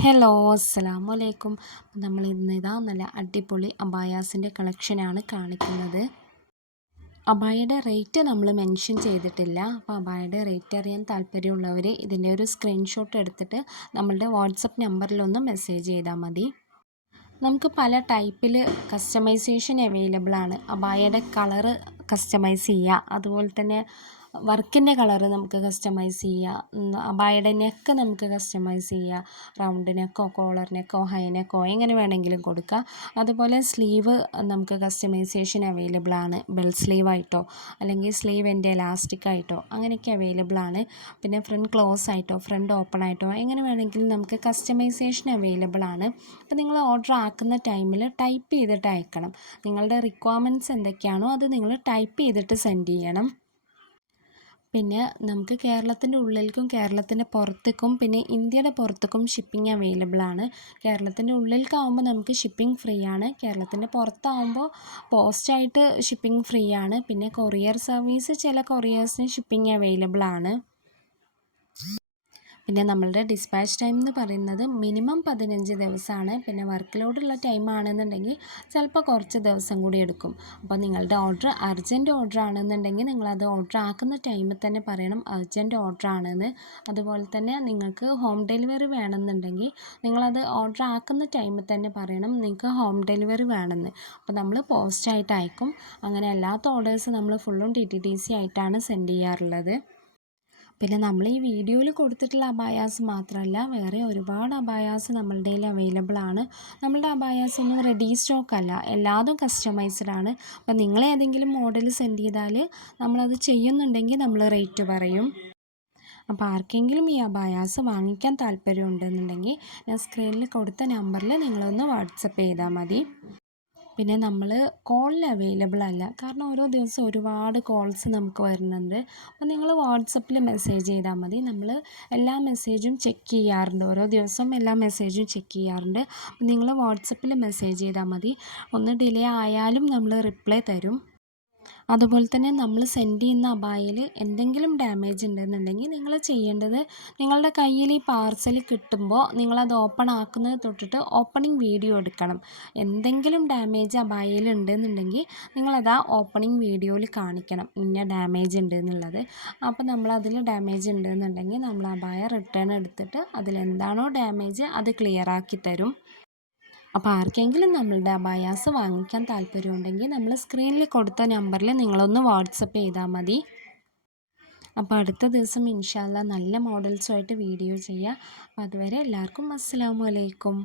Hello അസ്സലാമു അലൈക്കും. നമ്മൾ ഇന്ന് നല്ല അടിപൊളി അബായാസിൻ്റെ കളക്ഷനാണ് കാണിക്കുന്നത്. അബായയുടെ റേറ്റ് നമ്മൾ മെൻഷൻ ചെയ്തിട്ടില്ല. അപ്പോൾ അബായയുടെ റേറ്റ് അറിയാൻ താല്പര്യമുള്ളവർ ഇതിൻ്റെ ഒരു സ്ക്രീൻഷോട്ട് എടുത്തിട്ട് നമ്മളുടെ വാട്സപ്പ് നമ്പറിലൊന്ന് മെസ്സേജ് ചെയ്താൽ മതി. നമുക്ക് പല ടൈപ്പിൽ കസ്റ്റമൈസേഷൻ അവൈലബിൾ ആണ്. അബായയുടെ കളറ് കസ്റ്റമൈസ് ചെയ്യുക, അതുപോലെ തന്നെ വർക്കിൻ്റെ കളറ് നമുക്ക് കസ്റ്റമൈസ് ചെയ്യുക, അബായയുടെ നെക്ക് നമുക്ക് കസ്റ്റമൈസ് ചെയ്യുക, റൗണ്ട് നെക്കോ കോളർ നെക്കോ ഹൈ നെക്കോ എങ്ങനെ വേണമെങ്കിലും കൊടുക്കുക. അതുപോലെ സ്ലീവ് നമുക്ക് കസ്റ്റമൈസേഷൻ അവൈലബിൾ ആണ്. ബെൽ സ്ലീവായിട്ടോ അല്ലെങ്കിൽ സ്ലീവിൻ്റെ എലാസ്റ്റിക് ആയിട്ടോ അങ്ങനെയൊക്കെ അവൈലബിൾ ആണ്. പിന്നെ ഫ്രണ്ട് ക്ലോസ് ആയിട്ടോ ഫ്രണ്ട് ഓപ്പൺ ആയിട്ടോ എങ്ങനെ വേണമെങ്കിലും നമുക്ക് കസ്റ്റമൈസേഷൻ അവൈലബിൾ ആണ്. അപ്പോൾ നിങ്ങൾ ഓർഡർ ആക്കുന്ന ടൈമിൽ ടൈപ്പ് ചെയ്തിട്ട് അയക്കണം. നിങ്ങളുടെ റിക്വയർമെൻറ്റ്സ് എന്തൊക്കെയാണോ അത് നിങ്ങൾ ടൈപ്പ് ചെയ്തിട്ട് സെൻഡ് ചെയ്യണം. പിന്നെ നമുക്ക് കേരളത്തിൻ്റെ ഉള്ളിലേക്കും കേരളത്തിൻ്റെ പുറത്തേക്കും പിന്നെ ഇന്ത്യയുടെ പുറത്തേക്കും ഷിപ്പിംഗ് അവൈലബിൾ ആണ്. കേരളത്തിൻ്റെ ഉള്ളിലേക്കാവുമ്പോൾ നമുക്ക് ഷിപ്പിംഗ് ഫ്രീ ആണ്. കേരളത്തിൻ്റെ പുറത്താവുമ്പോൾ പോസ്റ്റായിട്ട് ഷിപ്പിംഗ് ഫ്രീ ആണ്. പിന്നെ കൊറിയർ സർവീസ് ചില കൊറിയേഴ്സിന് ഷിപ്പിംഗ് അവൈലബിൾ ആണ്. പിന്നെ നമ്മളുടെ ഡിസ്പാച്ച് ടൈം എന്ന് പറയുന്നത് മിനിമം 15 ദിവസമാണ്. പിന്നെ വർക്ക് ലോഡുള്ള ടൈം ആണെന്നുണ്ടെങ്കിൽ ചിലപ്പോൾ കുറച്ച് ദിവസം കൂടി എടുക്കും. അപ്പോൾ നിങ്ങളുടെ ഓർഡർ അർജൻറ്റ് ഓർഡർ ആണെന്നുണ്ടെങ്കിൽ നിങ്ങളത് ഓർഡർ ആക്കുന്ന ടൈമിൽ തന്നെ പറയണം അർജൻറ്റ് ഓർഡർ ആണെന്ന്. അതുപോലെ തന്നെ നിങ്ങൾക്ക് ഹോം ഡെലിവറി വേണമെന്നുണ്ടെങ്കിൽ നിങ്ങളത് ഓർഡർ ആക്കുന്ന ടൈമിൽ തന്നെ പറയണം നിങ്ങൾക്ക് ഹോം ഡെലിവറി വേണമെന്ന്. അപ്പോൾ നമ്മൾ പോസ്റ്റായിട്ട് അയക്കും. അങ്ങനെ അല്ലാത്ത ഓർഡേഴ്സ് നമ്മൾ ഫുള്ളും DTDC ആയിട്ടാണ് സെൻഡ് ചെയ്യാറുള്ളത്. പിന്നെ നമ്മൾ ഈ വീഡിയോയിൽ കൊടുത്തിട്ടുള്ള അബായാസ് മാത്രമല്ല, വേറെ ഒരുപാട് അബായാസ് നമ്മളുടെ കയ്യിൽ അവൈലബിൾ ആണ്. നമ്മളുടെ അബായാസ് ഒന്നും റെഡി സ്റ്റോക്ക് അല്ല, എല്ലാതും കസ്റ്റമൈസ്ഡ് ആണ്. അപ്പോൾ നിങ്ങൾ ഏതെങ്കിലും മോഡൽ സെൻഡ് ചെയ്താൽ നമ്മളത് ചെയ്യുന്നുണ്ടെങ്കിൽ നമ്മൾ റേറ്റ് പറയും. അപ്പോൾ ആർക്കെങ്കിലും ഈ അബായാസ് വാങ്ങിക്കാൻ താല്പര്യമുണ്ടെന്നുണ്ടെങ്കിൽ ഞാൻ സ്ക്രീനിൽ കൊടുത്ത നമ്പറിൽ നിങ്ങളൊന്ന് വാട്സപ്പ് ചെയ്താൽ മതി. പിന്നെ നമ്മൾ കോളിൽ അവൈലബിൾ അല്ല, കാരണം ഓരോ ദിവസം ഒരുപാട് കോൾസ് നമുക്ക് വരുന്നുണ്ട്. അപ്പോൾ നിങ്ങൾ വാട്സപ്പിൽ മെസ്സേജ് ചെയ്താൽ മതി. നമ്മൾ എല്ലാ മെസ്സേജും ചെക്ക് ചെയ്യാറുണ്ട്, ഓരോ ദിവസവും എല്ലാ മെസ്സേജും ചെക്ക് ചെയ്യാറുണ്ട്. നിങ്ങൾ വാട്സപ്പിൽ മെസ്സേജ് ചെയ്താൽ മതി. ഒന്ന് ഡിലേ ആയാലും നമ്മൾ റിപ്ലൈ തരും. അതുപോലെ തന്നെ നമ്മൾ സെൻഡ് ചെയ്യുന്ന അബായയിൽ എന്തെങ്കിലും ഡാമേജ് ഉണ്ടെന്നുണ്ടെങ്കിൽ നിങ്ങൾ ചെയ്യേണ്ടത്, നിങ്ങളുടെ കയ്യിൽ ഈ പാർസൽ കിട്ടുമ്പോൾ നിങ്ങളത് ഓപ്പൺ ആക്കുന്നത് തൊട്ടിട്ട് ഓപ്പണിംഗ് വീഡിയോ എടുക്കണം. എന്തെങ്കിലും ഡാമേജ് അബായയിൽ ഉണ്ടെന്നുണ്ടെങ്കിൽ നിങ്ങളത് ആ ഓപ്പണിംഗ് വീഡിയോയിൽ കാണിക്കണം, ഇന്ന ഡാമേജ് ഉണ്ട് എന്നുള്ളത്. അപ്പോൾ നമ്മളതിൽ ഡാമേജ് ഉണ്ടെന്നുണ്ടെങ്കിൽ നമ്മൾ അബായ റിട്ടേൺ എടുത്തിട്ട് അതിലെന്താണോ ഡാമേജ് അത് ക്ലിയർ ആക്കി തരും. അപ്പോൾ ആർക്കെങ്കിലും നമ്മളുടെ അബായാസ് വാങ്ങിക്കാൻ താല്പര്യമുണ്ടെങ്കിൽ നമ്മൾ സ്ക്രീനിൽ കൊടുത്ത നമ്പറിൽ നിങ്ങളൊന്ന് വാട്സപ്പ് ചെയ്താൽ മതി. അപ്പോൾ അടുത്ത ദിവസം ഇൻഷാ അല്ലാഹ് നല്ല മോഡൽസുമായിട്ട് വീഡിയോ ചെയ്യാം. അപ്പോൾ അതുവരെ എല്ലാവർക്കും അസ്സലാമു അലൈക്കും.